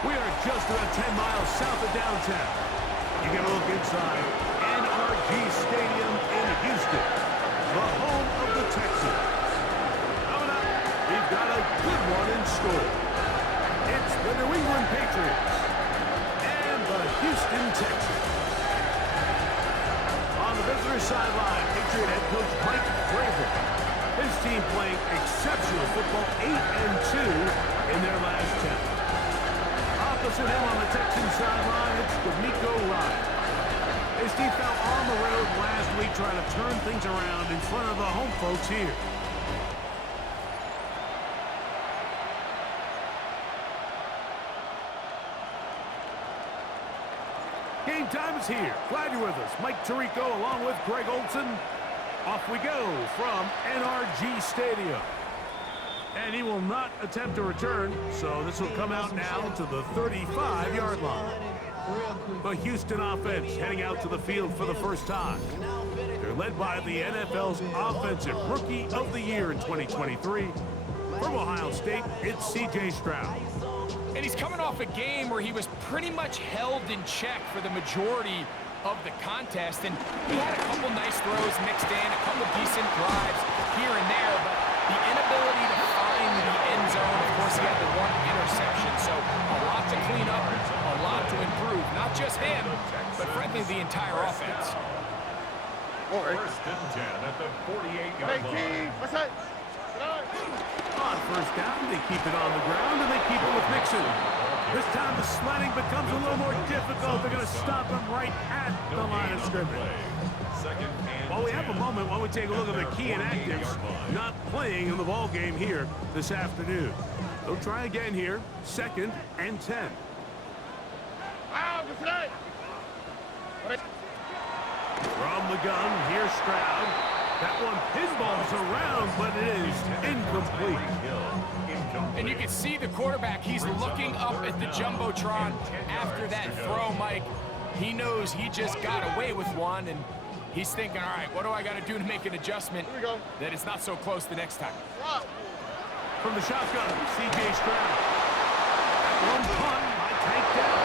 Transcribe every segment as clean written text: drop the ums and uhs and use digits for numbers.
We are just about 10 miles south of downtown. You get a look inside NRG Stadium in Houston, the home of the Texans. Coming up, we've got a good one in store. It's the New England Patriots and the Houston Texans. On the visitor sideline, Patriot head coach Mike Vrabel. His team playing exceptional football, 8-2 in their last 10. Opposite him on the Texans sideline, it's D'Amico Ryan. His team fell on the road last week trying to turn things around in front of the home folks here. Game time is here. Glad you're with us. Mike Tirico along with Greg Olson. Off we go from NRG Stadium. And he will not attempt to return, so this will come out now to the 35-yard line. The Houston offense heading out to the field for the first time. They're led by the NFL's Offensive Rookie of the Year in 2023. From Ohio State, it's C.J. Stroud. And he's coming off a game where he was pretty much held in check for the majority of the contest. And he had a couple nice throws mixed in, a couple decent drives here and there, but the inability to find the end zone, of course, he had the one interception. So a lot to clean up, a lot to improve. Not just him, but frankly, the entire offense. First and 10 at the 48-yard line. What's that? On first down, they keep it on the ground, and they keep it with Mixon. This time the sledding becomes a little more difficult. They're going to stop him right at the line of scrimmage. While we have a moment, why don't we take a look at the key inactives not playing in the ball game here this afternoon. They'll try again here, 2nd and 10. From the gun, here's Stroud. That one pinballs around, but it is incomplete. And you can see the quarterback, he's looking up at the Jumbotron after that throw, Mike. He knows he just got away with one, and he's thinking, all right, what do I got to do to make an adjustment that it's not so close the next time? From the shotgun, C.J. Stroud. That one punt by Tank down.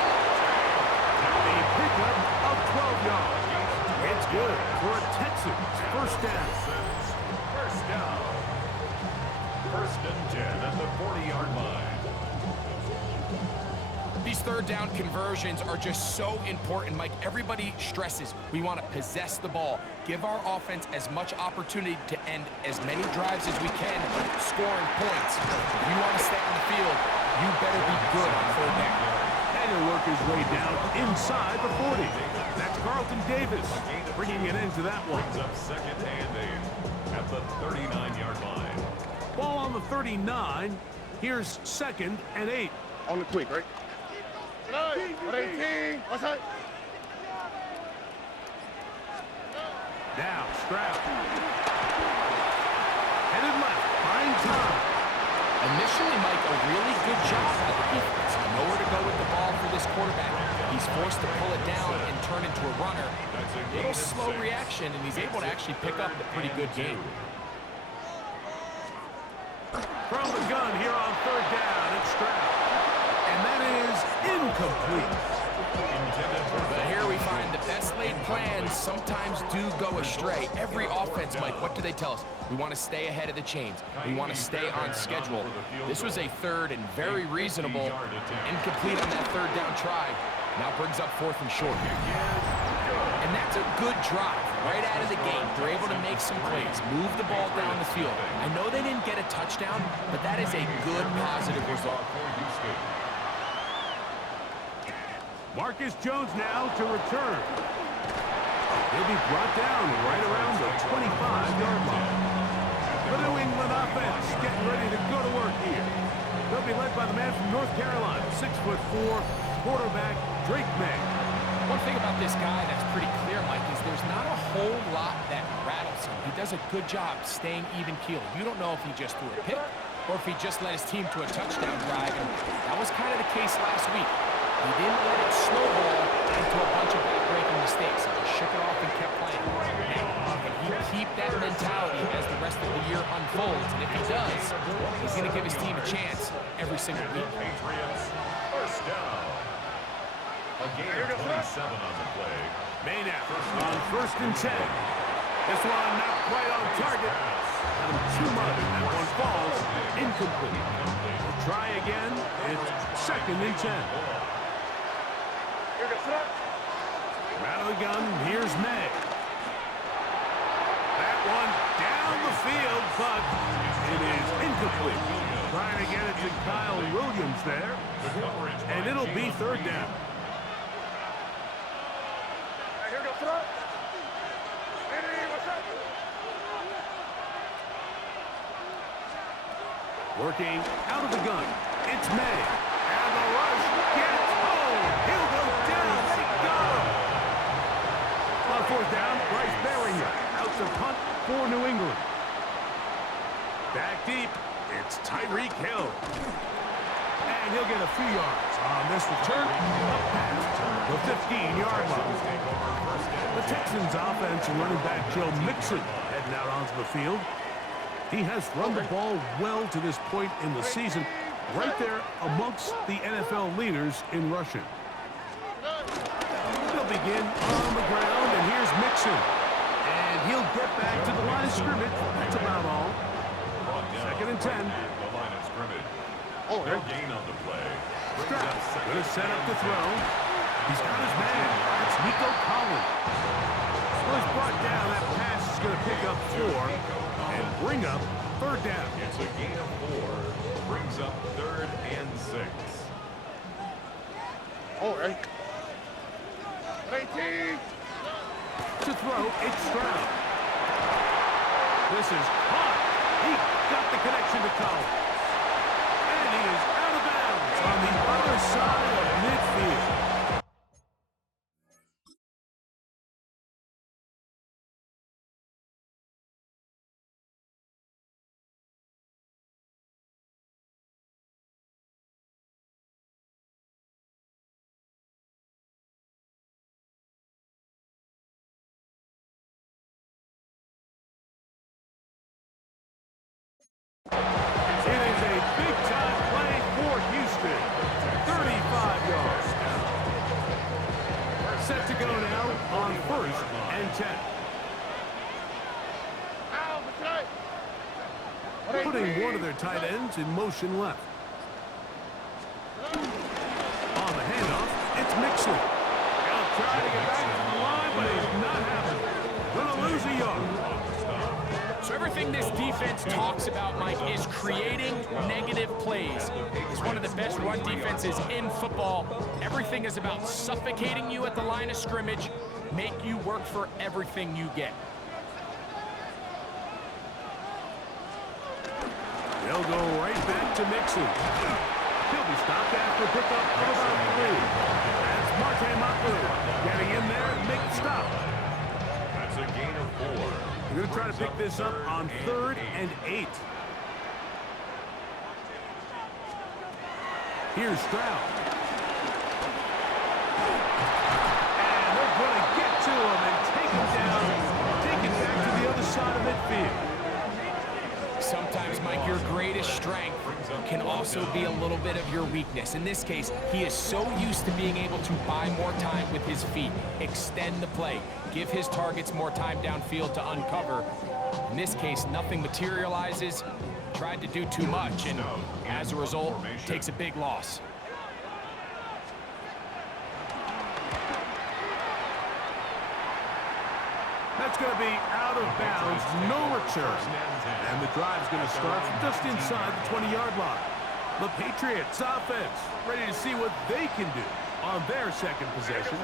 A pickup of 12 yards. It's good for a Texans first down. First down. First and 10 at the 40-yard line. These third down conversions are just so important, Mike. Everybody stresses we want to possess the ball, give our offense as much opportunity to end as many drives as we can, scoring points. If you want to stay on the field, you better be good on third down. And he'll work his way down inside the 40. That's Carlton Davis bringing it into that one. Brings up 2nd and 8 at the 39-yard line. Ball on the 39. Here's 2nd and 8. On the quick, right? What's that? Now Stroud. Headed left, buying time. Initially, Mike, a really good job by the defense. Nowhere to go with the ball for this quarterback. He's forced to pull it down and turn into a runner. A little slow reaction, and he's able to actually pick up a pretty good game. From the gun here on third down, it's Stroud. And that is incomplete. But here we find the best laid plans sometimes do go astray. Every offense, Mike, what do they tell us? We want to stay ahead of the chains. We want to stay on schedule. This was a third and very reasonable, incomplete on that third down try. Now brings up 4th and short. And that's a good drive right out of the gate. They're able to make some plays, move the ball down the field. I know they didn't get a touchdown, but that is a good positive result. Marcus Jones now to return. He'll be brought down right around the 25-yard line. The New England offense getting ready to go to work here. They'll be led by the man from North Carolina, 6'4", quarterback Drake May. One thing about this guy that's pretty clear, Mike, is there's not a whole lot that rattles him. He does a good job staying even-keeled. You don't know if he just threw a pick or if he just led his team to a touchdown drive, and that was kind of the case last week. He didn't let it snowball into a bunch of back-breaking mistakes. He just shook it off and kept playing. Now, can he keep that mentality as the rest of the year unfolds? And if he does, he's going to give his team a chance every single week. Patriots first down. A gain of 27 on the play. Maynard on 1st and 10. This one not quite on target. Got him too much. That one falls incomplete. We'll try again. It's 2nd and 10. Out of the gun, here's May. That one down the field, but it is incomplete. Trying to get it to Kyle Williams there. And it'll be 3rd down. Working out of the gun. It's May. And the rush gets home. He'll go down. They got him. On 4th down, Bryce Berringer out to punt for New England. Back deep, it's Tyreek Hill. And he'll get a few yards on this return up past the 15-yard line. The Texans offense and running back Joe Mixon heading out onto the field. He has run the ball well to this point in the season, right there amongst the NFL leaders in rushing. They'll begin on the ground, and here's Mixon. And he'll get back to the line of scrimmage. That's about all. 2nd and 10. The line of scrimmage. No gain on the play. Stroud going to set up the throw. He's got his man. That's Nico Collins. So he's brought down. That pass is going to pick up 4 and bring up 3rd down. It's a gain of 4. Brings up 3rd and 6. To throw, it's Stroud. This is caught. He got the connection to Collins. And he is out of bounds on the other side of midfield. It is a big-time play for Houston. 35 yards. Set to go now on 1st and 10. Putting one of their tight ends in motion left. On the handoff, it's Mixon. Now trying to get back to the line, but it's not happening. Gonna lose a yard. So everything this defense talks about, Mike, is creating negative plays. It's one of the best run defenses in football. Everything is about suffocating you at the line of scrimmage, make you work for everything you get. They'll go right back to Mixon. He'll be stopped after a pickup of about 3. That's Martin Mapu getting in there and make the stop. That's a gain of 4. We're going to try to pick this up on 3rd and 8. Here's Stroud. And they're going to get to him and take him down, take it back to the other side of midfield. Sometimes, Mike, your greatest strength can also be a little bit of your weakness. In this case, he is so used to being able to buy more time with his feet, extend the play, give his targets more time downfield to uncover. In this case, nothing materializes, tried to do too much, and as a result, takes a big loss. That's going to be out of bounds, no return. And the drive's going to start from just inside the 20-yard line. The Patriots offense ready to see what they can do on their 2nd possession.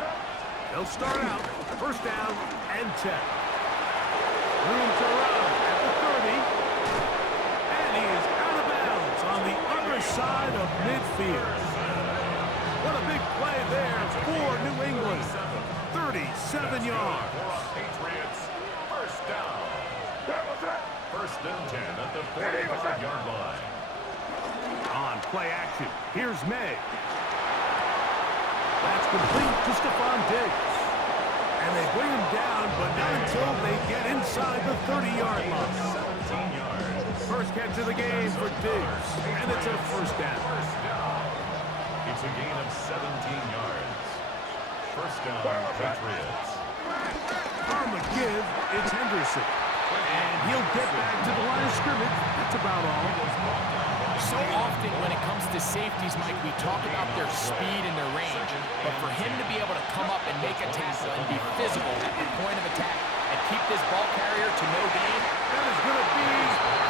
They'll start out 1st down and 10. Room to run at the 30. And he is out of bounds on the other side of midfield. What a big play there for New England. 37 yards. Patriots, 1st down. 1st and 10 at the 45-yard line. On play action, here's May. That's complete to Stephon Diggs. And they bring him down, but not until they get inside the 30-yard line. 17 yards. First catch of the game for Diggs, and it's a 1st down. It's a gain of 17 yards. First down, Patriots. On the give, it's Henderson. And he'll get back to the line of scrimmage. That's about all. So often when it comes to safeties, Mike, we talk about their speed and their range. But for him to be able to come up and make a tackle and be physical at the point of attack and keep this ball carrier to no gain. That is going to be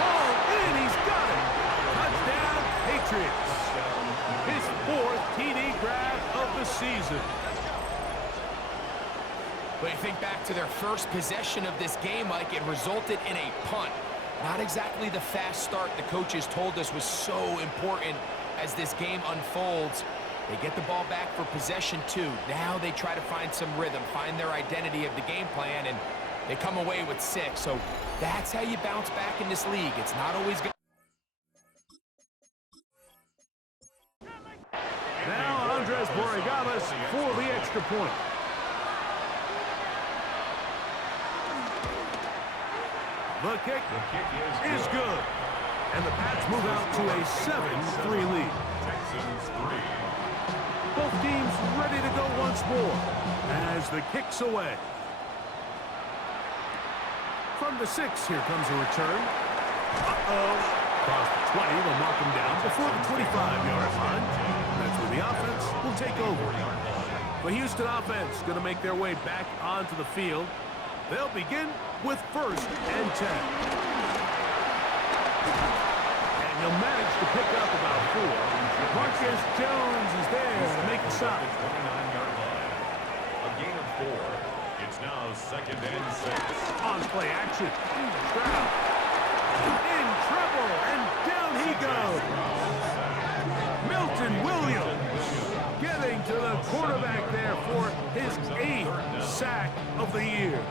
hauled in. He's got it. Touchdown, Patriots. His 4th TD grab of the season. But you think back to their first possession of this game, Mike, it resulted in a punt. Not exactly the fast start the coaches told us was so important as this game unfolds. They get the ball back for possession 2. Now they try to find some rhythm, find their identity of the game plan, and they come away with 6. So that's how you bounce back in this league. It's not always good. Now Andres Borregales for the extra point. The kick is good. And the Pats move out to a 7-3 lead. Texans 3. Both teams ready to go once more as the kick's away. From the 6, here comes a return. Across the 20, they'll mark him down before the 25-yard line. That's where the offense will take over. The Houston offense going to make their way back onto the field. They'll begin with 1st and 10. And he'll manage to pick up about 4. Marcus Jones is there to make the stop. 29-yard line. A gain of 4. It's now 2nd and 6. On play action. Stroud. In trouble, and down he goes. Milton Williams getting to the quarterback there for his 8th sack of the year.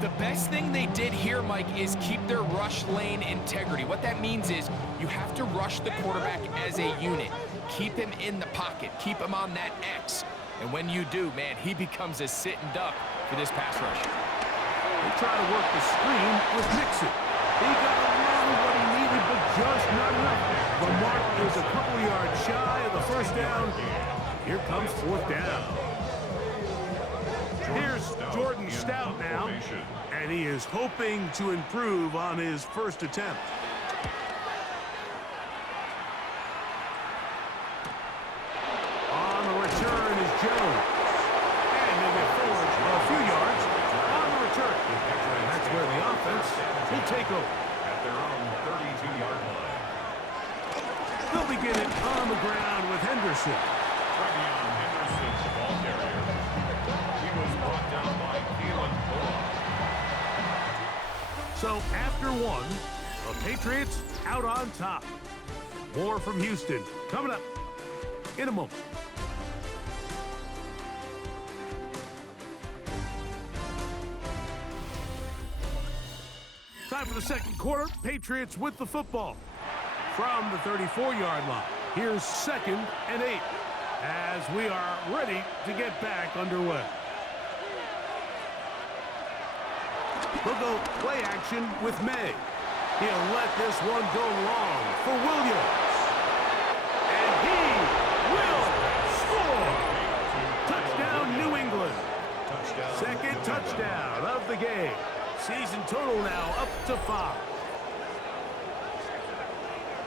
The best thing they did here, Mike, is keep their rush lane integrity. What that means is you have to rush the quarterback as a unit. Keep him in the pocket. Keep him on that X. And when you do, man, he becomes a sitting duck for this pass rush. They try to work the screen with Mixon. He got a lot of what he needed, but just not enough. The mark is a couple of yards shy of the 1st down. Here comes 4th down. Here's Jordan Stout now, and he is hoping to improve on his 1st attempt. On the return is Jones. And they get forward a few yards on the return. And that's where the offense will take over. At their own 32-yard line. They'll begin it on the ground with Henderson. Trevion Henderson, the ball carrier. He was brought down by Keelan Cole. So after 1, the Patriots out on top. More from Houston coming up in a moment. Time for the 2nd quarter. Patriots with the football. From the 34-yard line, here's 2nd and 8 as we are ready to get back underway. We'll go play action with May. He'll let this one go long for Williams. And he will score. Touchdown, New England. 2nd touchdown of the game. Season total now up to 5.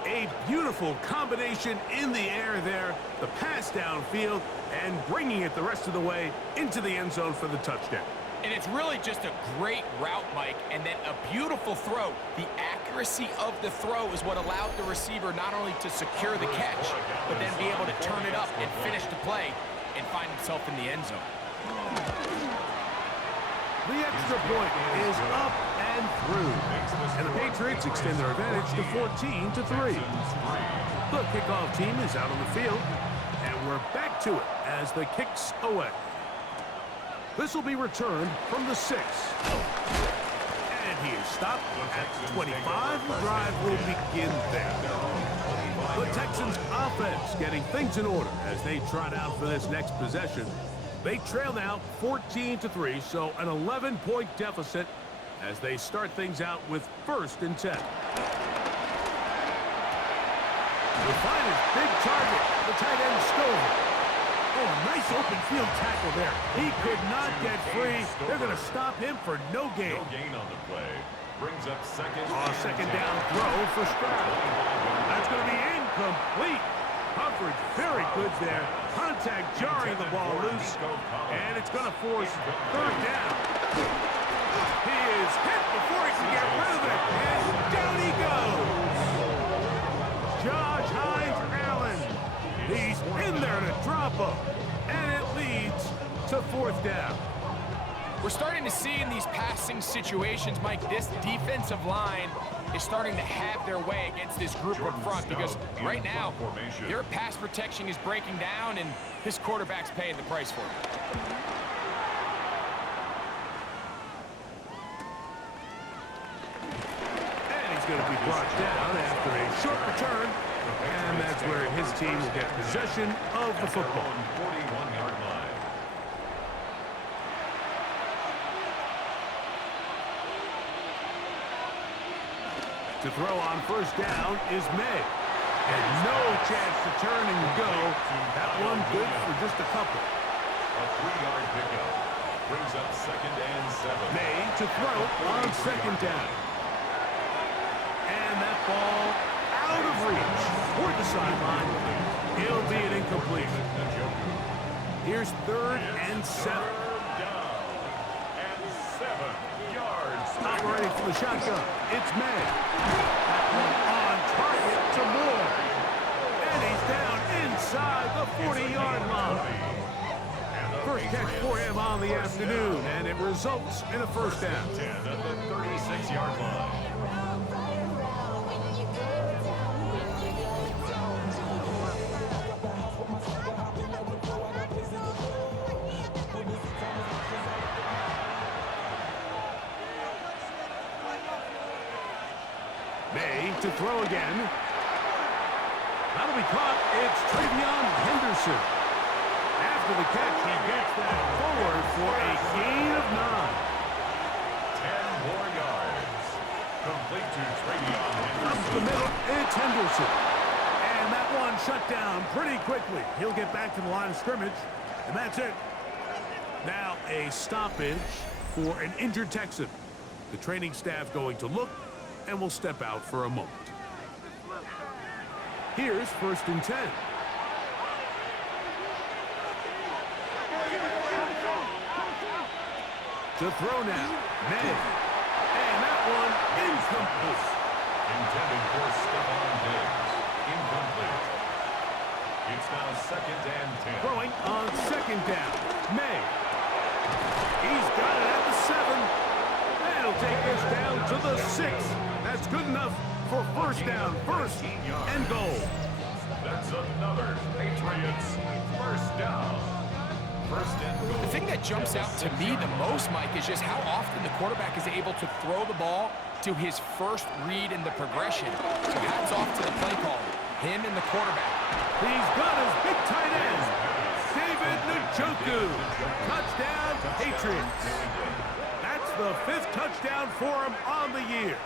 A beautiful combination in the air there. The pass downfield and bringing it the rest of the way into the end zone for the touchdown. And it's really just a great route, Mike, and then a beautiful throw. The accuracy of the throw is what allowed the receiver not only to secure the catch, but then be able to turn it up and finish the play and find himself in the end zone. The extra point is up and through. And the Patriots extend their advantage to 14-3. The kickoff team is out on the field, and we're back to it as the kick's away. This will be returned from the 6. And he is stopped at 25. The drive will begin there. The Texans offense getting things in order as they trot out for this next possession. They trail now 14-3, so an 11-point deficit as they start things out with 1st and 10. They find his big target, the tight end Stover. Oh, a nice Nice open field tackle there. He could not get free. They're going to stop him for no gain. No gain on the play. Brings up second. Second down throw for Stroud. That's going to be incomplete. Coverage very good there. Contact jarring the ball loose. And it's going to force third down. He is hit before he can get rid of it. And down he goes. Josh Hines-Allen. He's in there to drop him. And it leads to fourth down. We're starting to see in these passing situations, Mike, this defensive line is starting to have their way against this group up front because right now, their pass protection is breaking down and this quarterback's paying the price for it. And he's going to be brought down after a short return. And that's where his team will get possession of the football. 41-yard line. To throw on first down is May. And no chance to turn and go. That one good for just a couple. A 3-yard pickup. Brings up second and 7. May to throw on second down. And that ball out of reach toward the sideline. It'll be an incompletion. Here's third and 7. Down and 7 yards. Operating for the shotgun. It's May. That one on target to Moore. And he's down inside the 40-yard line. First catch for him on the afternoon, and it results in a first down. 10 at the 36-yard line. May to throw again. That'll be caught. It's Travion Henderson. After the catch, he gets that forward for a gain of 9. 10 more yards. Complete to Travion Up Henderson. the middle, it's Henderson. And that one shut down pretty quickly. He'll get back to the line of scrimmage, and that's it. Now a stoppage for an injured Texan. The training staff going to look and will step out for a moment. Here's first and 10. To throw now, May. And that one incomplete. Intended for Stephon Diggs. Incomplete. It's now second and 10. Throwing on second down, May. He's got it at the 7. That'll take us down to the 6. That's good enough for first down, first and goal. That's another Patriots first down. First and goal. The thing that jumps out to me the most, Mike, is just how often the quarterback is able to throw the ball to his first read in the progression. So hats off to the play caller, him and the quarterback. He's got his big tight end, David Njoku. Touchdown, Patriots. That's the 5th touchdown for him on the year.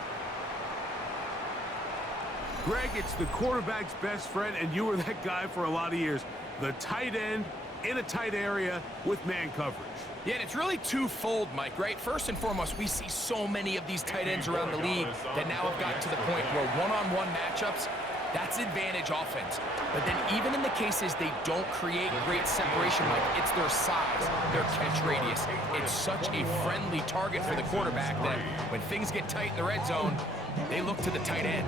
Greg, it's the quarterback's best friend, and you were that guy for a lot of years. The tight end in a tight area with man coverage. Yeah, and it's really twofold, Mike, right? First and foremost, we see so many of these tight ends around the league that now have gotten to the point where one-on-one matchups, that's advantage offense. But then even in the cases they don't create great separation, Mike, it's their size, their catch radius. It's such a friendly target for the quarterback that when things get tight in the red zone, they look to the tight end.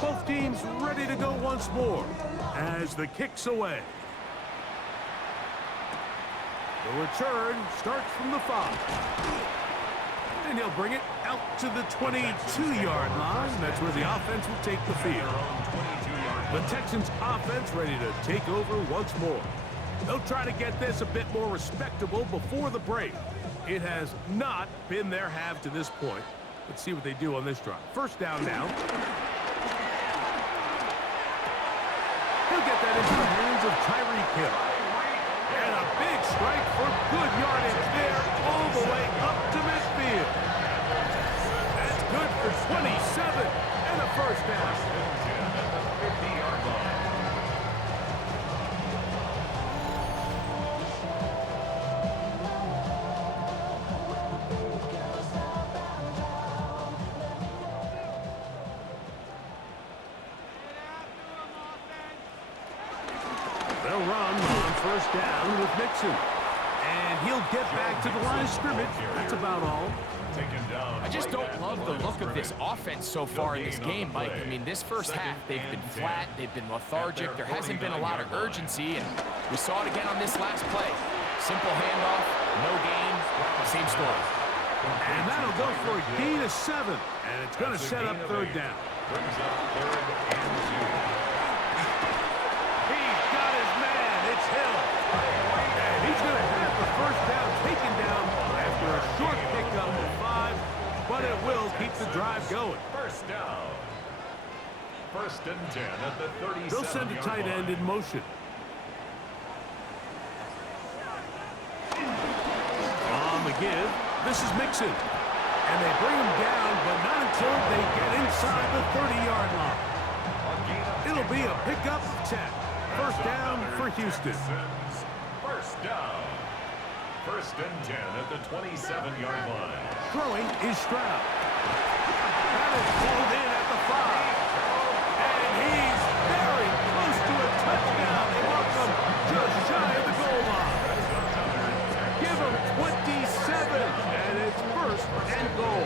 Both teams ready to go once more as the kick's away. The return starts from the 5. And he'll bring it out to the 22-yard line. That's where the offense will take the field. The Texans offense ready to take over once more. They'll try to get this a bit more respectable before the break. It has not been their half to this point. Let's see what they do on this drive. First down now. He'll get that into the hands of Tyreek Hill. And a big strike for good yardage there all the way up to midfield. That's good for 27 and a first down. They'll run on first down with Mixon. And he'll get back to the line of scrimmage. That's about all. I just don't love the look of this offense so far in this game, Mike. I mean, this first half, they've been flat, they've been lethargic, there hasn't been a lot of urgency, and we saw it again on this last play. Simple handoff, no gain, same story. And that'll go for a gain of 7, and it's going to set up third down. He's got his man, it's Hill. And he's going to have the first down taken down after a short pickup of 5, but it will keep the drive going. First down. First and 10 at the 37. They'll send a tight end in motion. On the give, this is Mixon. And they bring him down, but not until they get inside the 30-yard line. It'll be a pickup of 10. First down for Houston. First down. First and 10 at the 27-yard line. Throwing is Stroud. That is pulled in at the 5. And he's very close to a touchdown. They mark him just shy of the goal line. Give him 27, and it's first and goal.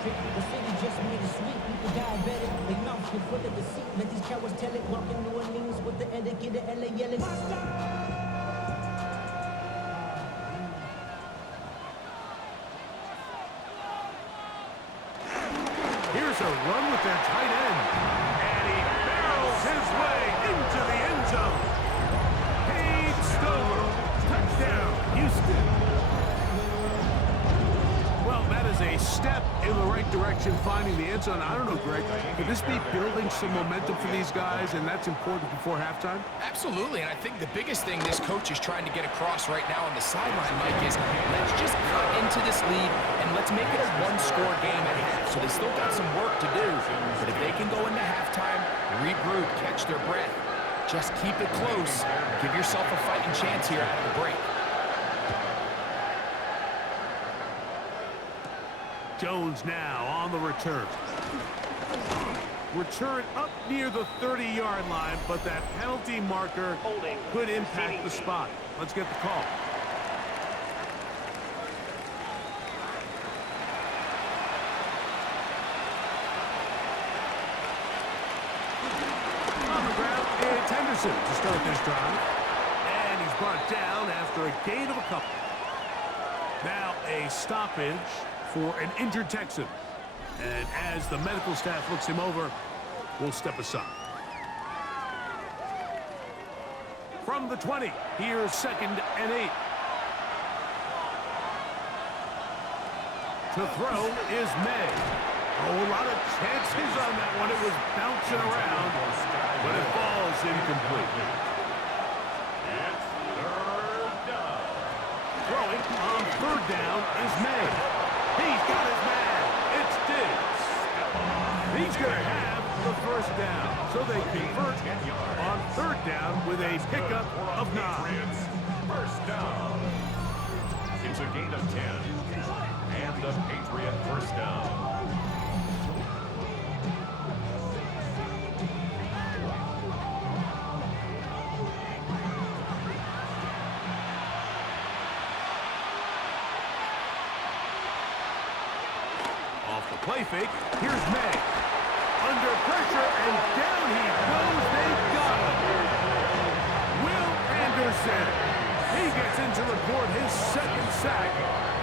The city just made it sweet. People diabetic, they mouths get full of deceit. Let these cowards tell it. Walking New Orleans with the etiquette of LA yelling. Here's a run with their tight end. And he barrels his way into the end zone. Paid Stover. Touchdown, Houston. Well, that is a step in the right direction, finding the end zone. I don't know, Greg. Could this be building some momentum for these guys, and that's important before halftime? Absolutely, and I think the biggest thing this coach is trying to get across right now on the sideline, Mike, is let's just cut into this lead and let's make it a one-score game at half. So they still got some work to do, but if they can go into halftime, regroup, catch their breath, just keep it close, give yourself a fighting chance here out of the break. Jones now on the return. Return up near the 30-yard line, but that penalty marker could impact the spot. Let's get the call. On the ground, it's Henderson to start this drive. And he's brought down after a gain of a couple. Now a stoppage for an injured Texan. And as the medical staff looks him over, we'll step aside. From the 20, here's 2nd and 8. To throw is May. Oh, a lot of chances on that one. It was bouncing around, but it falls incomplete. It's third down. Throwing on 3rd down is May. He's got his man. It's Diggs. He's going to have the first down. So they convert on 3rd down with a pickup of 9. First down. It's a gain of 10. And the Patriot first down. Play fake. Here's May. Under pressure, and down he goes. They've got him. Will Anderson. He gets into the court his 2nd sack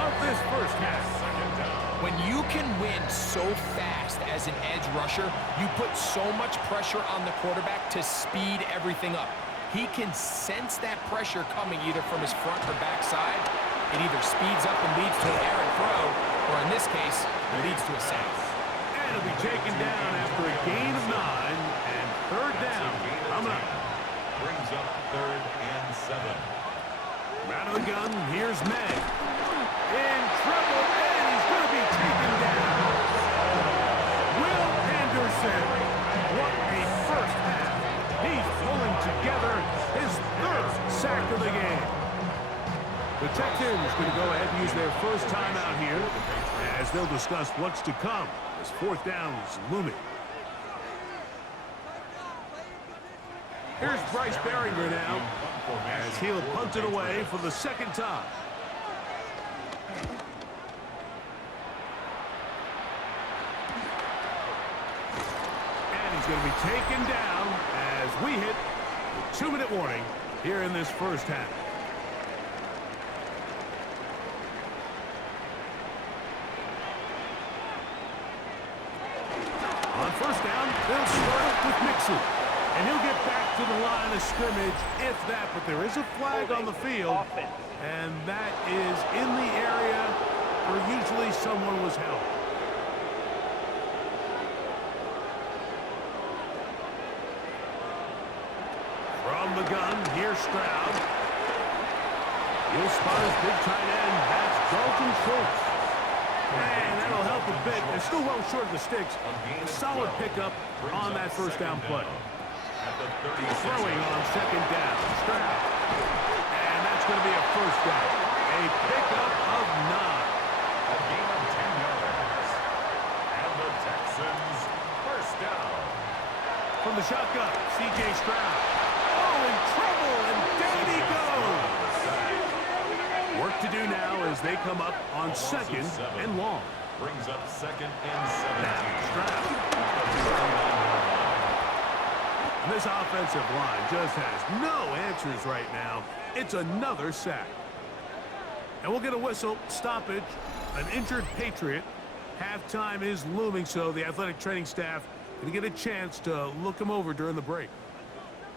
of this first half. When you can win so fast as an edge rusher, you put so much pressure on the quarterback to speed everything up. He can sense that pressure coming either from his front or back side. It either speeds up and leads to an errant throw, or in this case, it leads to a sack. And it'll be taken down after a gain of 9, and 3rd down coming up. Brings up 3rd and 7. Out of the gun, here's May. In trouble, and he's going to be taken down. Will Anderson. What a first half. He's pulling together his 3rd sack of the game. The Texans going to go ahead and use their first timeout here as they'll discuss what's to come as 4th down is looming. Here's Bryce Berringer now, as he'll punt it away for the second time. And he's going to be taken down as we hit the 2-minute warning here in this first half. On first down, they'll start with Mixon. And he'll get back to the line of scrimmage, if that. But there is a flag on the field, and that is in the area where usually someone was held. From the gun, here's Stroud. He'll spot his big tight end. That's Dalton Schultz. And that'll help a bit. They're still well short of the sticks. A solid pickup on that first down play. Throwing on second down. Stroud. And that's going to be a first down. A pickup of 9. A gain of 10 yards. And the Texans first down. From the shotgun, C.J. Stroud. Oh, in trouble, and down he goes. Work to do now as they come up on second and long. Brings up second and 17. Now, Stroud. This offensive line just has no answers right now. It's another sack. And we'll get a whistle, stoppage, an injured Patriot. Halftime is looming, so the athletic training staff going to get a chance to look him over during the break.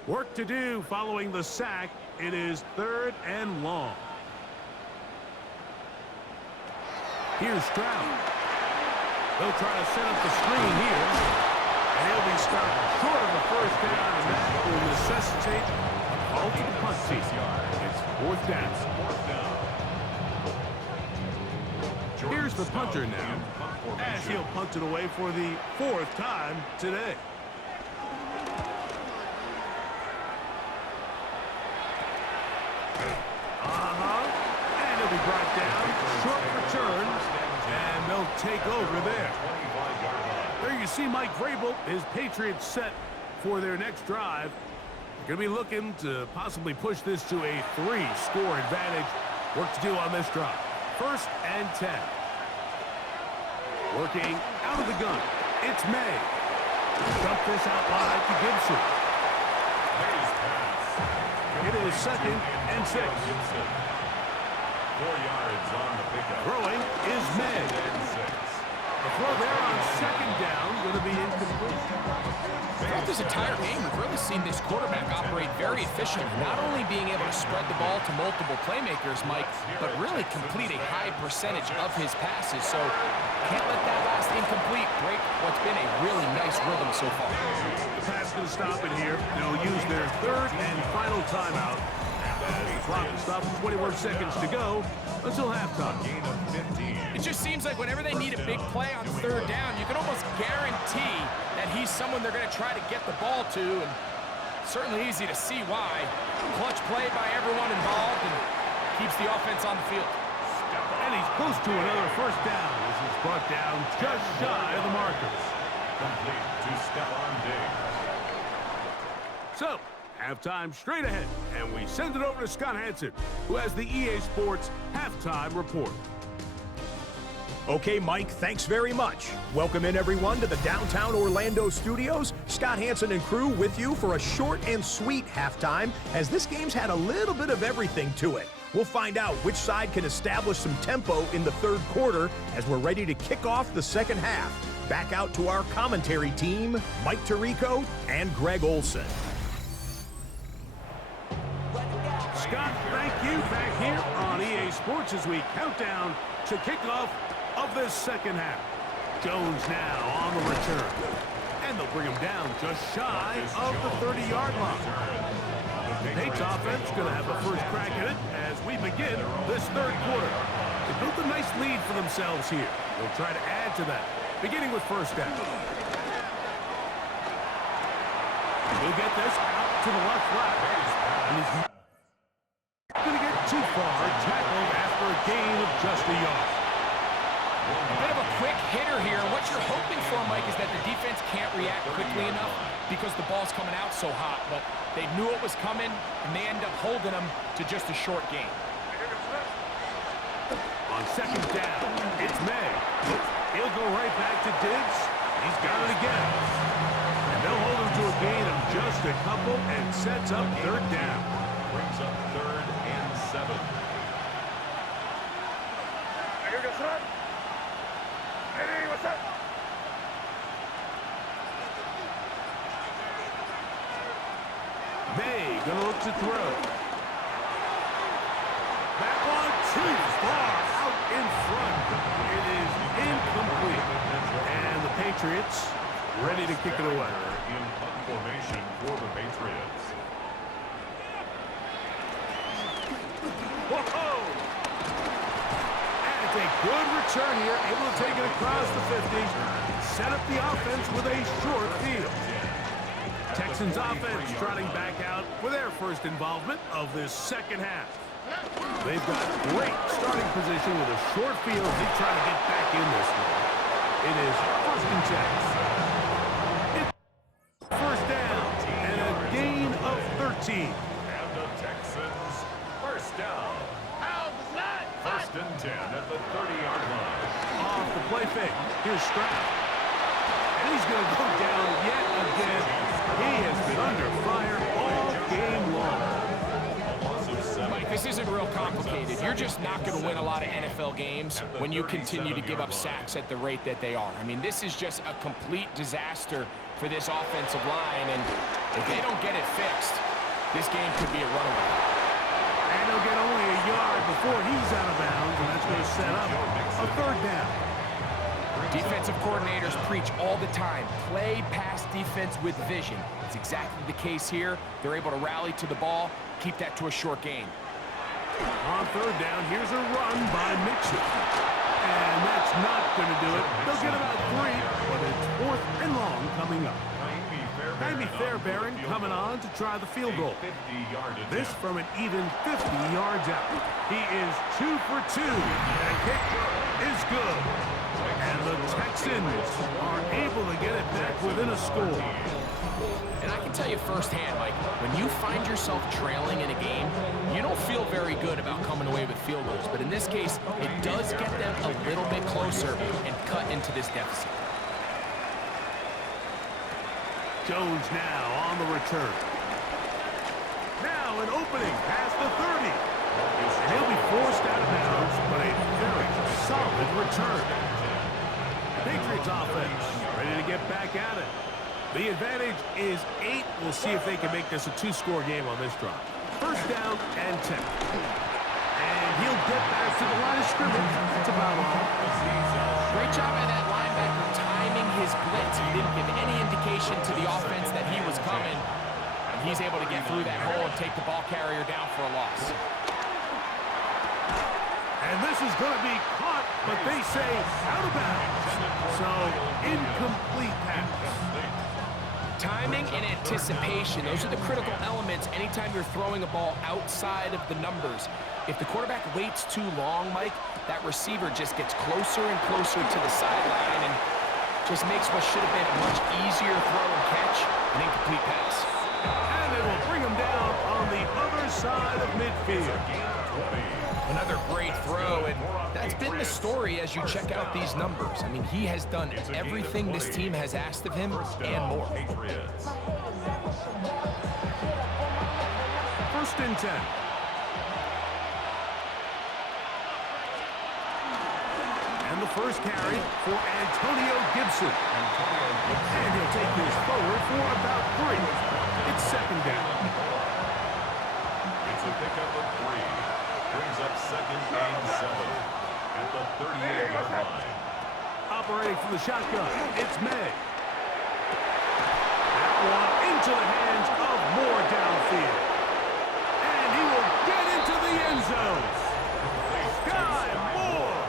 Work to do following the sack. It is third and long. Here's Stroud. They'll try to set up the screen here. And he'll be stopped short of the first down, and that will necessitate a call to the punt team. It's fourth down. Here's the punter now, as he'll punt it away for the 4th time today. And he'll be brought down. Short return, and they'll take over there. There you see Mike Vrabel, his Patriots set for their next drive. They're going to be looking to possibly push this to a 3-score advantage. Work to do on this drive. First and 10. Working out of the gun. It's May. Dump this out wide to Gibson. It is second and 6. 4 yards on the pickup. Throwing is May. The throw there on second down going to be incomplete. Throughout this entire game, we've really seen this quarterback operate very efficiently, not only being able to spread the ball to multiple playmakers, Mike, but really complete a high percentage of his passes. So can't let that last incomplete break what's been a really nice rhythm so far. The pass going to stop it here. They'll use their third and final timeout. As the clock will stop with 21 seconds to go until halftime. Gain of 15. It just seems like whenever they need a big play on third down, you can almost guarantee that he's someone they're going to try to get the ball to, and certainly easy to see why. Clutch play by everyone involved and keeps the offense on the field. And he's close to another first down. This is brought down just shy of the markers. Complete to Stephon Diggs. So, halftime straight ahead, and we send it over to Scott Hansen, who has the EA Sports halftime report. Okay, Mike, thanks very much. Welcome in, everyone, to the downtown Orlando studios. Scott Hansen and crew with you for a short and sweet halftime, as this game's had a little bit of everything to it. We'll find out which side can establish some tempo in the third quarter as we're ready to kick off the second half. Back out to our commentary team, Mike Tirico and Greg Olson. Scott, thank you. Back here on EA Sports as we count down to kickoff of this second half. Jones now on the return. And they'll bring him down just shy of the 30-yard line. The Patriots offense going to have a first crack at it as we begin this third quarter. They built a nice lead for themselves here. They'll try to add to that, beginning with first down. We'll get this out to the left flat. And he's going to get too far, tackled after a gain of just a yard. A bit of a quick hitter here. What you're hoping for, Mike, is that the defense can't react quickly enough because the ball's coming out so hot. But they knew it was coming, and they end up holding them to just a short gain. On second down, it's May. He'll go right back to Diggs. He's got it again. And they'll hold him to a gain of just a couple and sets up third down. Brings up 3rd and 7. May gonna look to throw. That one too far out in front. It is incomplete. And the Patriots ready to kick it away. In punt formation for the Patriots. Whoa! And it's a good return here, able to take it across the 50. Set up the offense with a short field. Texans offense trotting back out for their first involvement of this second half. They've got great starting position with a short field. They try to get back in this one. It is 1st and 10. It's first down and a gain of 13. And the Texans, 1st down. 1st and 10 at the 30-yard line. Off the play fake. Here's Stroud. And he's going to go down yet again. He has been under fire all game long. Mike, this isn't real complicated. You're just not going to win a lot of NFL games when you continue to give up sacks at the rate that they are. I mean, this is just a complete disaster for this offensive line, and if they don't get it fixed, this game could be a runaway. And he'll get only a yard before he's out of bounds, and that's going to set up a third down. Defensive coordinators preach all the time, play pass defense with vision. It's exactly the case here. They're able to rally to the ball, keep that to a short gain. On third down, here's a run by Mitchell. And that's not going to do it. They'll get about 3, but it's 4th and long coming up. Maybe Fairbairn coming on to try the field goal. This from an even 50 yards out. He is 2 for 2. And kick is good. And the Texans are able to get it back within a score. And I can tell you firsthand, Mike, when you find yourself trailing in a game, you don't feel very good about coming away with field goals. But in this case, it does get them a little bit closer and cut into this deficit. Jones now on the return. Now an opening past the 30. And he'll be forced out of bounds, but a very solid return. Patriots offense ready to get back at it. The advantage is 8. We'll see if they can make this a 2-score game on this drive. First down and 10. And he'll get back to the line of scrimmage. That's about all. Great job by that linebacker timing his blitz. He didn't give any indication to the offense that he was coming. And he's able to get through that hole and take the ball carrier down for a loss. And this is going to be caught, but they say out of bounds. So, incomplete pass. Timing and anticipation, those are the critical elements anytime you're throwing a ball outside of the numbers. If the quarterback waits too long, Mike, that receiver just gets closer and closer to the sideline and just makes what should have been a much easier throw and catch an incomplete pass. And it will bring him down on the other side of midfield. Another great throw, and that's been the story as you check out these numbers. I mean, he has done everything this team has asked of him and more. First and 10. And the first carry for Antonio Gibson. And he'll take this forward for about 3. It's second down. It's a pickup of 3. Brings up 2nd and 7 at the 38-yard line. Operating from the shotgun, it's May. That one into the hands of Moore downfield. And he will get into the end zone. Sky Moore.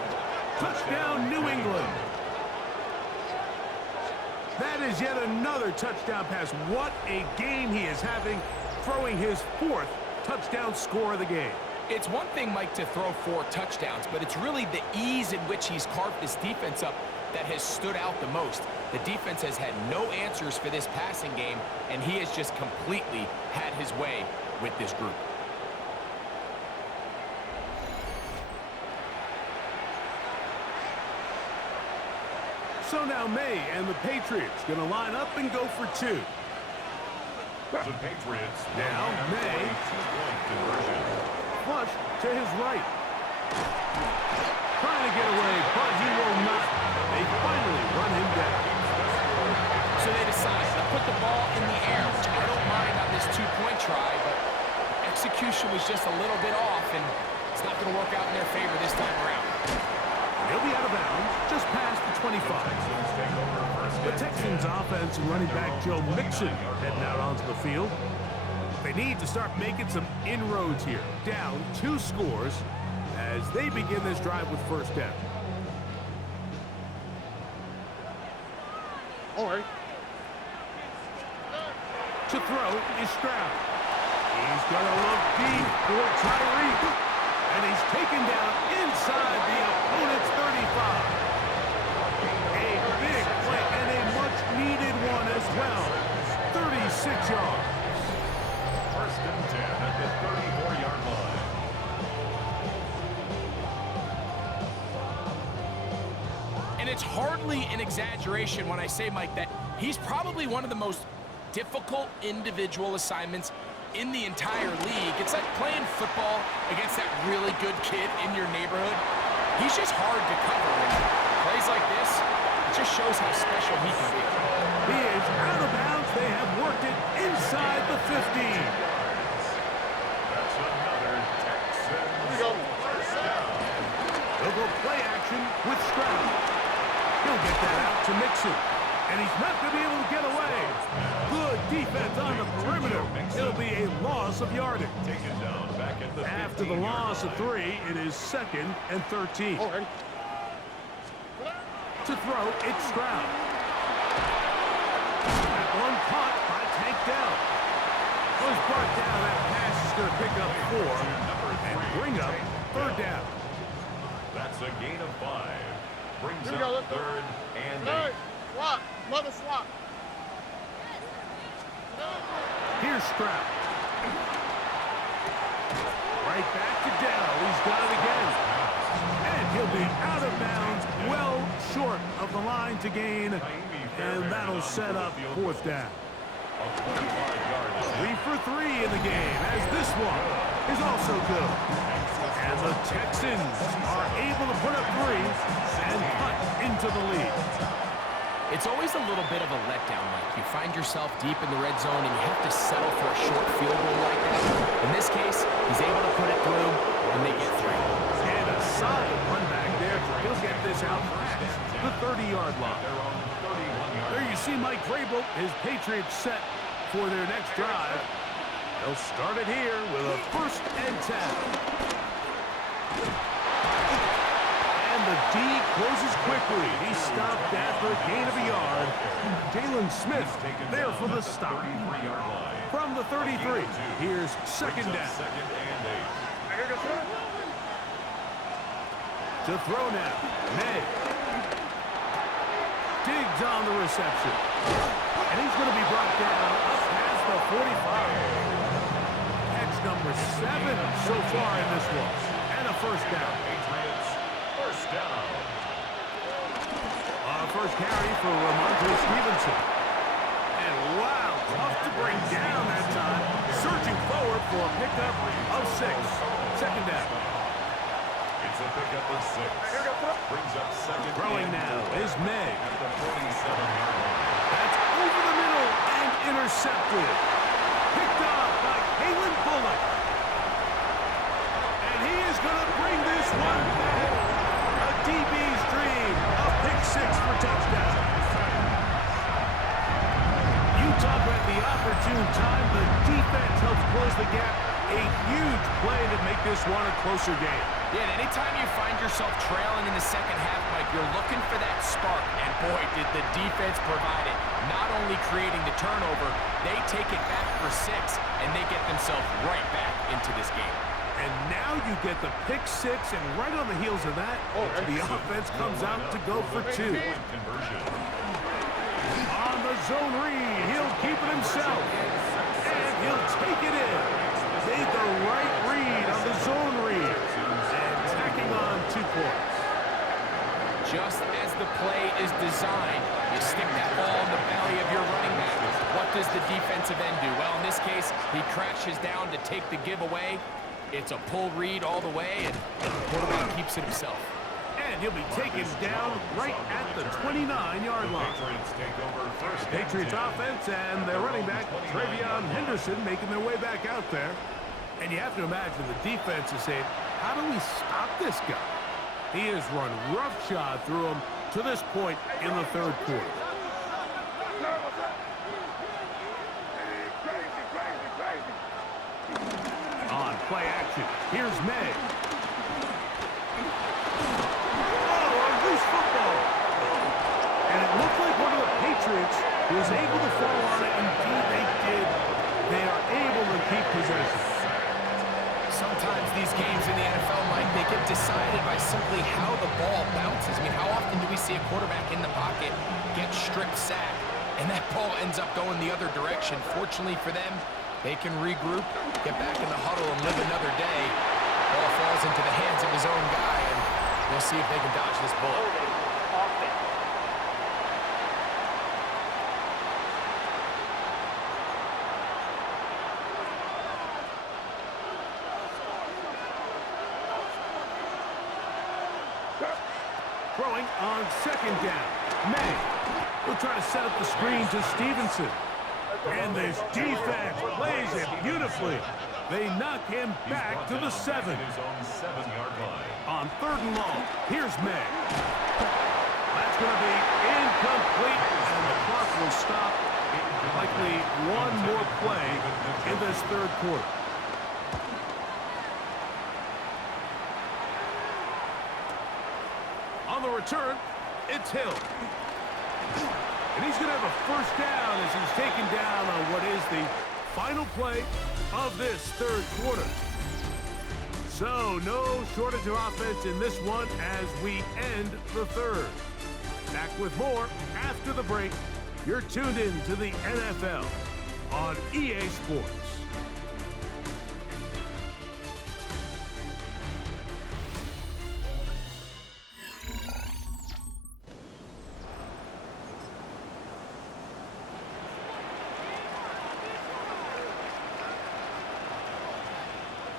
Touchdown, New England. That is yet another touchdown pass. What a game he is having, throwing his 4th touchdown score of the game. It's one thing, Mike, to throw 4 touchdowns, but it's really the ease in which he's carved this defense up that has stood out the most. The defense has had no answers for this passing game, and he has just completely had his way with this group. So now May and the Patriots going to line up and go for 2. The Patriots Now May. 2-point conversion. Flush to his right. Trying to get away, but he will not. They finally run him down. So they decide to put the ball in the air, which I don't mind on this 2-point try, but execution was just a little bit off, and it's not going to work out in their favor this time around. He'll be out of bounds, just past the 25. The Texans offense and running back Joe Mixon heading out onto the field. They need to start making some inroads here. Down 2 scores as they begin this drive with first down. All right. To throw is Stroud. He's going to look deep for Tyreek. And he's taken down inside the opponent's 35. A big play and a much-needed one as well. 36 yards. First and 10 at the 34-yard line. And it's hardly an exaggeration when I say, Mike, that he's probably one of the most difficult individual assignments in the entire league. It's like playing football against that really good kid in your neighborhood. He's just hard to cover. And plays like this, it just shows how special he can be. He is out of bounds. They have worked it inside the 15. That's another Texans first down. They'll go play action with Stroud. He'll get that out to Mixon. And he's not going to be able to get away. Good defense on the perimeter. It'll be a loss of yardage. Taken down back at the After the loss of 3, it is 2nd and 13. All right. To throw, it's Stroud. That one caught by Tank Dell. Was brought down. That pass is going to pick up 4 and bring up 3rd down. That's a gain of 5. Brings Here we up go. 3rd and 8. Hey, swap. Another swap. Here's Stroud. Right back to Dell. He's got it again. And he'll be out of bounds, well short of the line to gain. And that'll set up 4th down. 3 for 3 in the game, as this one is also good. And the Texans are able to put up 3 and cut into the lead. It's always a little bit of a letdown, Mike. You find yourself deep in the red zone and you have to settle for a short field goal like that. In this case, he's able to put it through and they get 3. And a solid run back there. He'll get this out past the 30-yard line. There you see Mike Vrabel, his Patriots set for their next drive. They'll start it here with a 1st and 10. And the D closes quickly. He stopped after a gain of a yard. Jalen Smith there for the stop. From the 33, here's 2nd down. To throw now, May. Diggs on the reception. And he's going to be brought down up past the 45. Catch number 7 so far in this one. And a 1st down. Patriots, 1st down. First carry for Ramondre Stevenson. And wow, tough to bring down that time. Surging forward for a pickup of 6. 2nd down. It's a pickup of 6. Brings up 2nd. Throwing now is May. At the 47-yard line. That's over the middle and intercepted. Picked off by Kalen Bullock. And he is going to bring this one back. A DB's dream. A pick 6 for touchdown. Utah at the opportune time. The defense helps close the gap. A huge play to make this one a closer game. Yeah, and anytime you find yourself trailing in the second half, Mike, you're looking for that spark. And boy, did the defense provide it. Not only creating the turnover, they take it back for 6, and they get themselves right back into this game. And now you get the pick six, and right on the heels of that, the offense comes out to go for two. On the zone read, he'll keep it himself. And he'll take it in. Made the right read on the zone read. And tacking on 2 points. Just as the play is designed, you stick that ball in the belly of your running back. What does the defensive end do? Well, in this case, he crashes down to take the giveaway. It's a pull read all the way, and the quarterback keeps it himself. And he'll be taken down right at the 29-yard line. Patriots offense and their running back, Travion Henderson, making their way back out there. And you have to imagine the defense is saying, how do we stop this guy? He has run roughshod through him to this point in the third quarter. On play action, here's May. Oh, a loose football. And it looked like one of the Patriots was able to fall on it. Indeed, they did. They are able to keep possession. Sometimes these games in the NFL, Mike, they get decided by simply how the ball bounces. I mean, how often do we see a quarterback in the pocket get strip sacked, and that ball ends up going the other direction? Fortunately for them, they can regroup, get back in the huddle, and live another day. Ball falls into the hands of his own guy, and we'll see if they can dodge this bullet. Throwing on second down. May will try to set up the screen to Stevenson. And this defense plays it beautifully. They knock him back to the 7. On 3rd and long, here's May. That's going to be incomplete, and the clock will stop. Likely one more play in this third quarter. On the return, it's Hill. And he's going to have a first down as he's taken down on what is the final play of this third quarter. So no shortage of offense in this one as we end the third. Back with more after the break. You're tuned in to the NFL on EA Sports.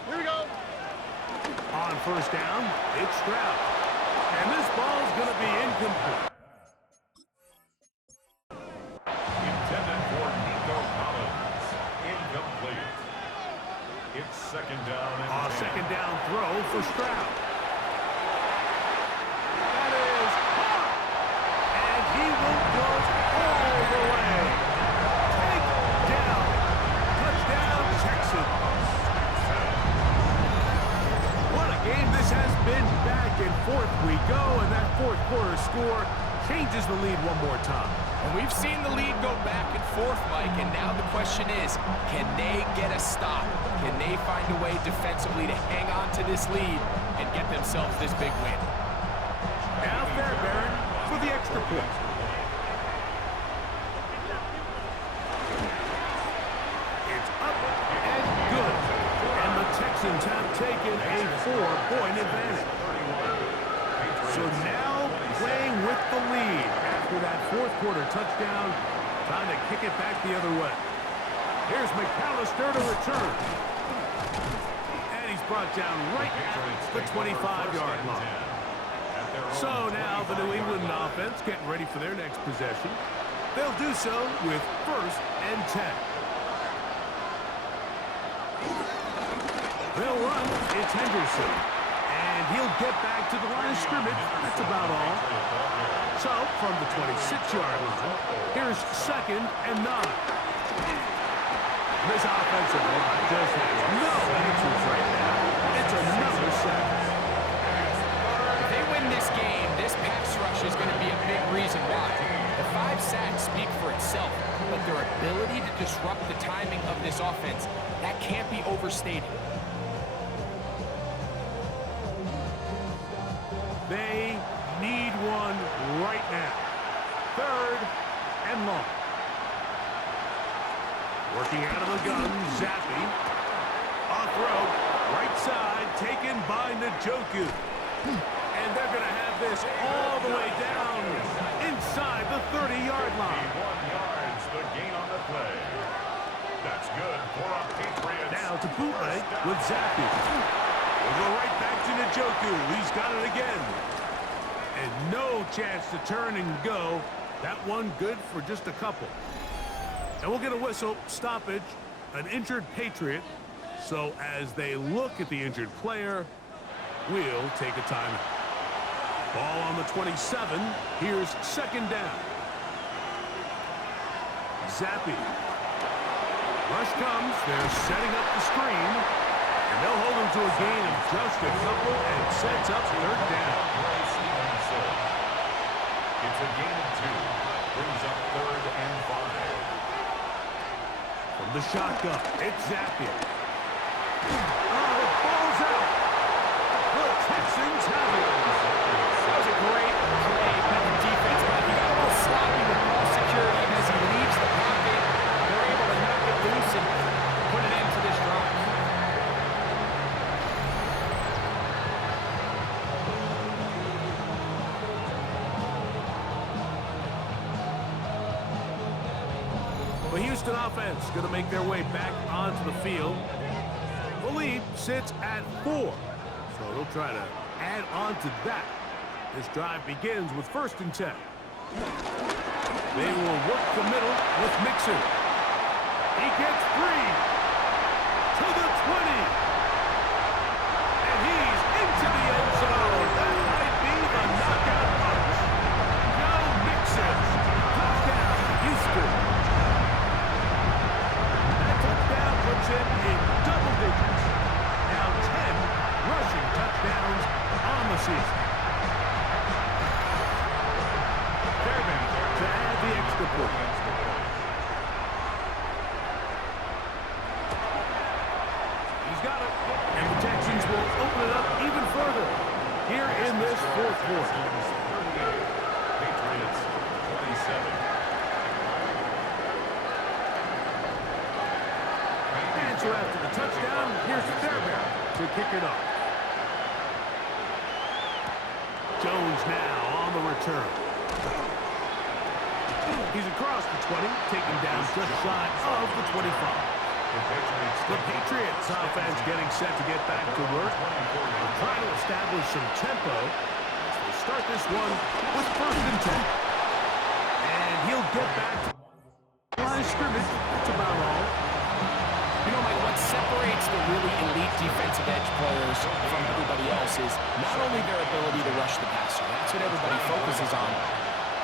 Here we go. On first down, it's Stroud. And this ball's going to be incomplete. Intended for Nico Collins. Incomplete. It's second down. A second down throw for Stroud. That is caught. And he will go all the way. Take down. Touchdown, Texans. What a game this has been. Back and forth we go, and that fourth quarter score changes the lead one more time. And we've seen the lead go back and forth, Mike, and now the question is, can they get a stop? Can they find a way defensively to hang on to this lead and get themselves this big win? Now Fairbairn for the extra point. It's up and good. And the Texans have taken a 4-point advantage. So now playing with the lead after that fourth quarter touchdown, time to kick it back the other way. Here's McAllister to return. And he's brought down right at the 25-yard line. So now the New England offense getting ready for their next possession. They'll do so with 1st and 10. They'll run. It's Henderson. And he'll get back to the line of scrimmage. That's about all. So, from the 26-yard line, here's 2nd and 9. This offensive line just has no answers right now. It's another sack. If they win this game, this pass rush is going to be a big reason why. The 5 sacks speak for itself, but their ability to disrupt the timing of this offense, that can't be overstated. They need one right now. 3rd and long. Working out of the gun, Zappi. Off road, right side, taken by Njoku. And they're going to have this all the way down inside the 30-yard line. 1 yards, the gain on the play. That's good for a Patriots. Now to bootleg with Zappi. We'll go right back to Njoku. He's got it again. And no chance to turn and go. That one good for just a couple. And we'll get a whistle, stoppage, an injured Patriot. So as they look at the injured player, we'll take a timeout. Ball on the 27. Here's 2nd down. Zappi. Rush comes. They're setting up the screen. And they'll hold him to a gain of just a couple and sets up 3rd down. It's a gain of 2. Brings up 3rd and 5. From the shotgun, it's Zappi. Oh, the ball's out. The Texans have it. That was a great play by the defense. He got a little sloppy with ball security as he leaves the pocket. They're able to knock it loose and put an end to this drive. The Houston offense going to make their way back onto the field. The lead sits at 4. So they'll try to add on to that. This drive begins with 1st and 10. They will work the middle with Mixon. He gets free to the 20. And he's into the end zone. That might be the knockout punch. Joe Mixon. Touchdown, Houston. That touchdown puts him in double digits. Now 10 rushing touchdowns on the season. Fairbanks to add the extra point. He's got it. And the Texans will open it up even further here in this 4th quarter. Patriots 27. And so after the touchdown, here's Fairbanks to kick it off. Jones now on the return. He's across the 20, taken down just shy of the 25. The Patriots offense getting set to get back to work. They're trying to establish some tempo. They start this one with 1st and 10. And he'll get back to the line of scrimmage. That's about all. You know, Mike, what separates the really elite defensive edge players from everybody else is not only their ability to rush the passer. That's what everybody focuses on.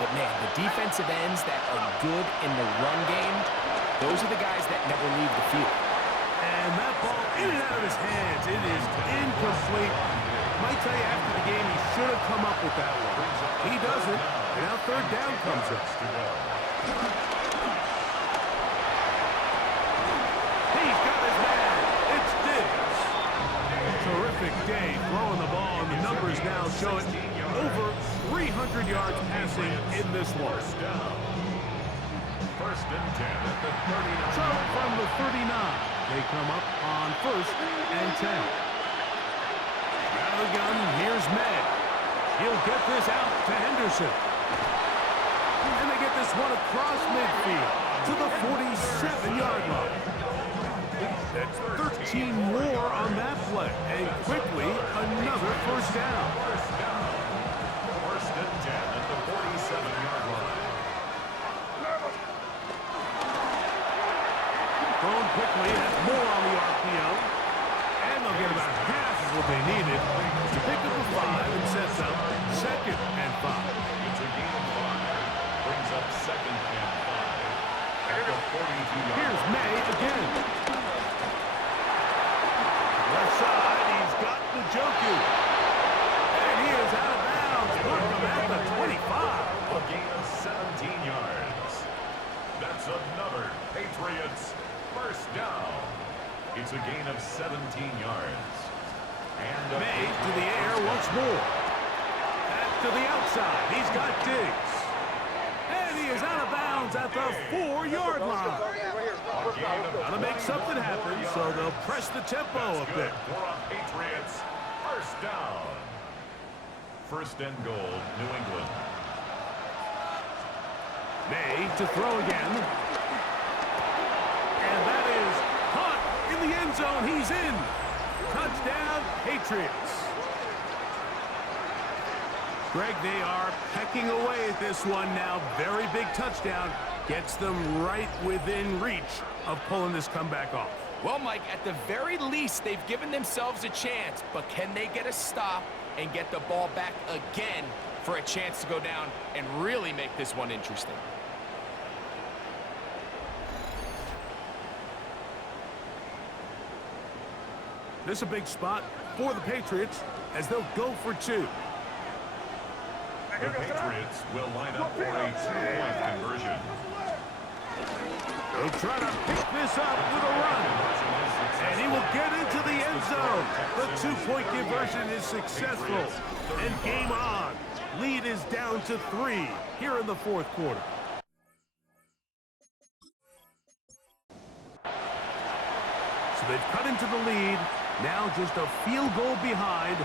But, man, the defensive ends that are good in the run game, those are the guys that never leave the field. And that ball in and out of his hands. It is incomplete. Might tell you after the game he should have come up with that one. He doesn't. And now 3rd down comes up. He's got his man. It's Diggs. Terrific day throwing the ball, and the numbers now show it. Over 300 yards passing in this one. 1st and 10 at the 39. So from the 39, they come up on 1st and 10. Out of the gun, here's May. He'll get this out to Henderson. And they get this one across midfield to the 47-yard line. That's 13 more on that play. And quickly, another 1st down. 1st and 10 at the 47-yard line. Thrown quickly, that's more on the RPO. And they'll get about half of what they needed to pick up a 5 and sets up 2nd and 5. It's a gain of 5. Brings up 2nd and 5. At the 42-yard line. Here's May again. Left side, he's got Njoku. And he is out of bounds. Mark him at the 25. A gain of 17 yards. That's another Patriots 1st down. It's a gain of 17 yards. And May to the air once more. to the outside. He's got Diggs. And he is out of bounds at the 4-yard line. Got to make something happen, so they'll press the tempo a bit. For a Patriots first down. First and goal, New England. May to throw again. And that is caught in the end zone. He's in. Touchdown, Patriots. Greg, they are pecking away at this one now. Very big touchdown. Gets them right within reach of pulling this comeback off. Well, Mike, at the very least, they've given themselves a chance, but can they get a stop and get the ball back again for a chance to go down and really make this one interesting? This is a big spot for the Patriots as they'll go for two. The Patriots will line up for a two-point conversion. They'll try to pick this up with a run. And he will get into the end zone. The two-point conversion is successful. And game on. Lead is down to 3 here in the fourth quarter. So they've cut into the lead. Now just a field goal behind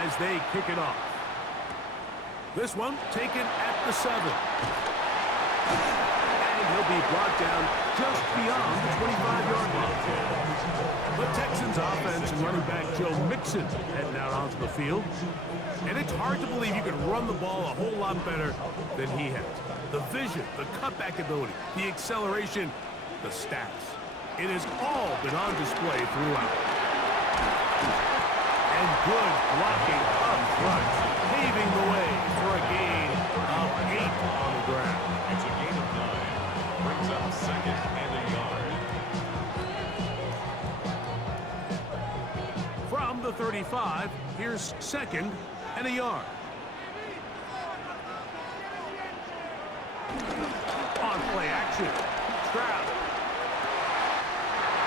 as they kick it off. This one taken at the 7. And he'll be brought down just beyond the 25-yard line. The Texans offense and running back Joe Mixon heading out onto the field. And it's hard to believe you can run the ball a whole lot better than he has. The vision, the cutback ability, the acceleration, the stats. It has all been on display throughout. And good blocking up front, paving the way for a gain of 8 on the ground. It's a gain of 9. Brings up second and a yard. From the 35, here's second and a yard. On play action, Stroud.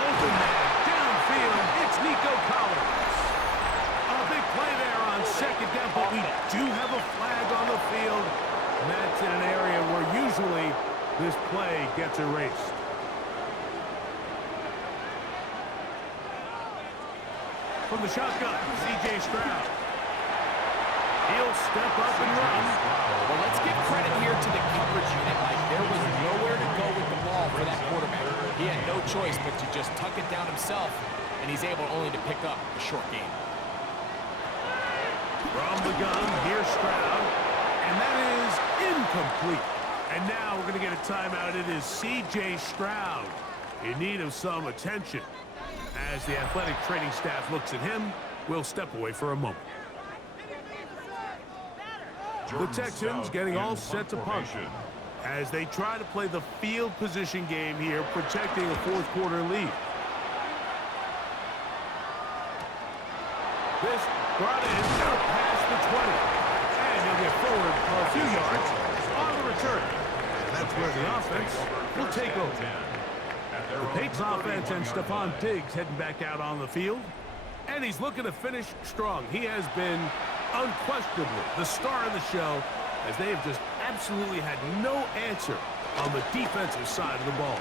Open man, downfield, it's Nico Collins. A big play there on second down, but we do have a flag on the field. And that's in an area where usually this play gets erased. From the shotgun, C.J. Stroud. He'll step up and run. Well, let's give credit here to the coverage unit. Like, there was nowhere to go with the ball for that quarterback. He had no choice but to just tuck it down himself, and he's able only to pick up a short gain. From the gun, here's Stroud, and that is incomplete. And now we're going to get a timeout. It is C.J. Stroud in need of some attention. As the athletic training staff looks at him, we'll step away for a moment. The Texans getting all set to punt as they try to play the field position game here, protecting a fourth quarter lead. This brought in out past the 20. And he'll get forward a few yards on the return. And that's where the offense will take over. The Patriots offense and Stephon Diggs heading back out on the field. And he's looking to finish strong. He has been unquestionably the star of the show, as they have just absolutely had no answer on the defensive side of the ball.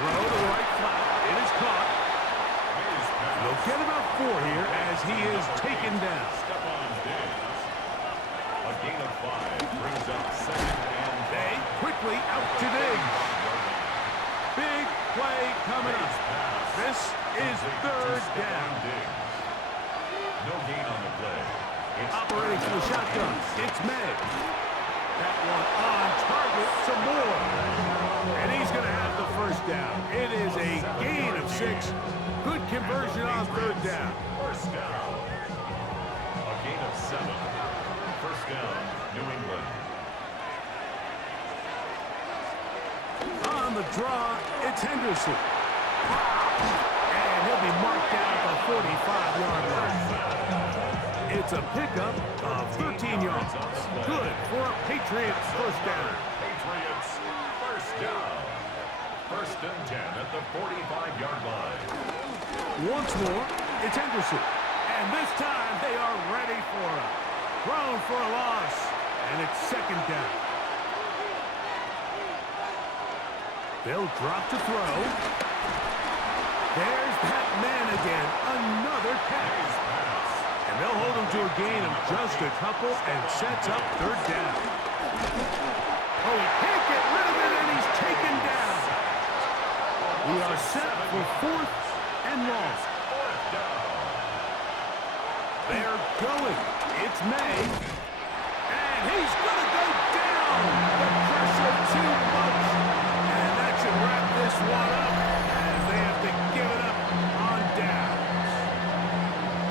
Throw to the right flat. It is caught. They'll get about 4 here as he is taken down. A gain of 5 brings up second and They quickly out to Diggs. Big play coming up. This is third down. No gain on the play. Operating from the shotgun, it's May. That one on target, some more. And he's going to have the first down. It is a gain of 6. Good conversion on third down. First down. A gain of 7. First down, New England. On the draw, it's Henderson. And he'll be marked down at the 45-yard line. It's a pickup of 13 yards. Good for a Patriots first down. Patriots first down. First and 10 at the 45-yard line. Once more, it's Henderson. And this time they are ready for him. thrown for a loss, and it's second down. They'll drop to throw. There's that man again, another catch. And they'll hold him to a gain of just a couple and sets up third down. Oh, he can't get rid of it, and he's taken down. We are set for fourth and long. They're going. It's May. And he's going to go down. The pressure too much. And that should wrap this one up as they have to give it up on downs.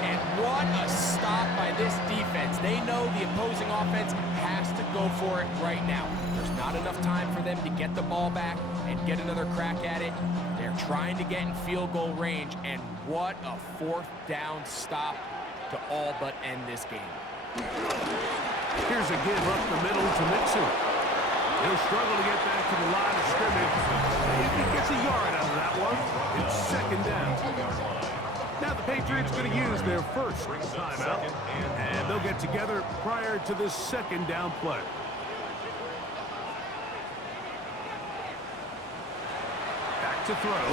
And what a stop by this defense. They know the opposing offense has to go for it right now. There's not enough time for them to get the ball back and get another crack at it. They're trying to get in field goal range, and what a fourth down stop to all but end this game. Here's a give up the middle to Mixon. He'll struggle to get back to the line of scrimmage. If he gets a yard out of that one, it's second down. Now the Patriots going to use their first timeout, and they'll get together prior to this second down play. Back to throw.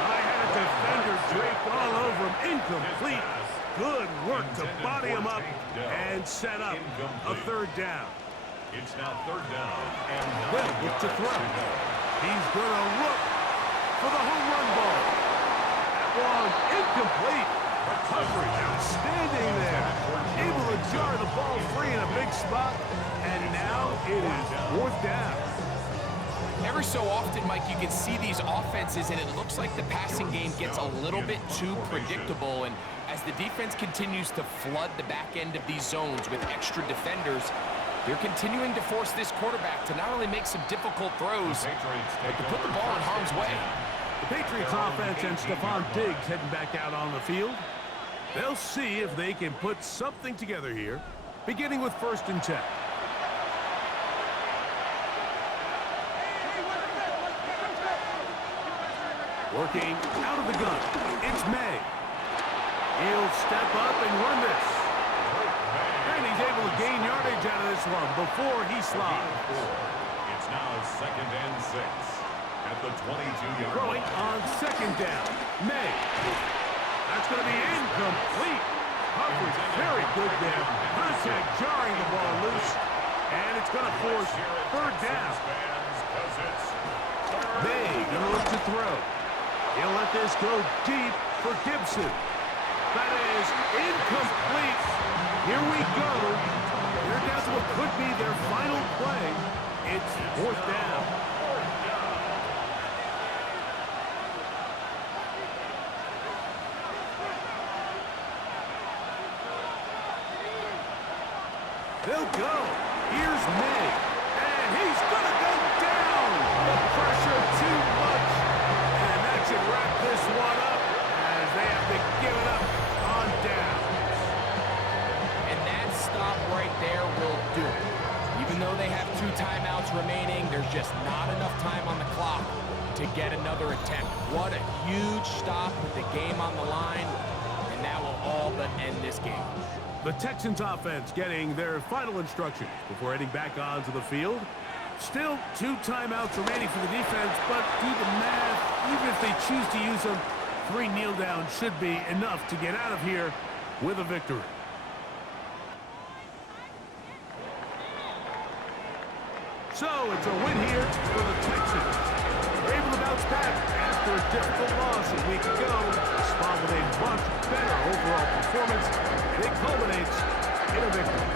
I had a defender draped all over him. Incomplete. Good work to body him up and set up a third down. It's now third down. They'll look to throw. He's going to look for the home run ball. That one incomplete. Recovery outstanding there. Able to jar the ball free in a big spot. And now it is fourth down. Every so often, Mike, you can see these offenses, and it looks like the passing game gets a little bit too predictable. And as the defense continues to flood the back end of these zones with extra defenders, they're continuing to force this quarterback to not only make some difficult throws, but to put the ball in harm's way. The Patriots offense and Stephon Diggs heading back out on the field. They'll see if they can put something together here, beginning with 1st and 10. Working out of the gun, it's May. He'll step up and run this. And he's able to gain yardage out of this one before he slides. It's now second and 6 at the 22-yard Throwing line. on second down, May. That's going to be incomplete. Coverage very good there. Contact jarring the ball loose. And it's going to force third down. May going to look to throw. He'll let this go deep for Gibson. That is incomplete. Here we go. They're down to what could be their final play. It's fourth down. They'll go. Here's May. And he's going to go down. The pressure too much. And that should wrap this one up as they have to give it up on downs. And that stop right there will do it. Even though they have 2 timeouts remaining, there's just not enough time on the clock to get another attempt. What a huge stop with the game on the line, and that will all but end this game. The Texans offense getting their final instructions before heading back onto the field. Still 2 timeouts remaining for the defense, but do the math. Even if they choose to use them, 3 kneel downs should be enough to get out of here with a victory. So it's a win here for the Texans. They're able to bounce back after a difficult loss a week ago. Spot with a much better overall performance, and it culminates in a victory.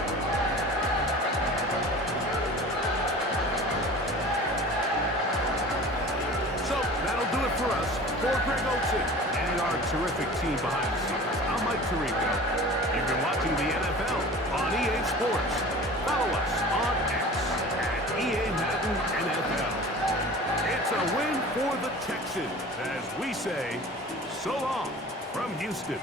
So that'll do it for us. For Greg Olsen and our terrific team behind the scenes, I'm Mike Tirico. You've been watching the NFL on EA Sports. Follow us on X at EA Madden NFL. It's a win for the Texans as we say so long from Houston.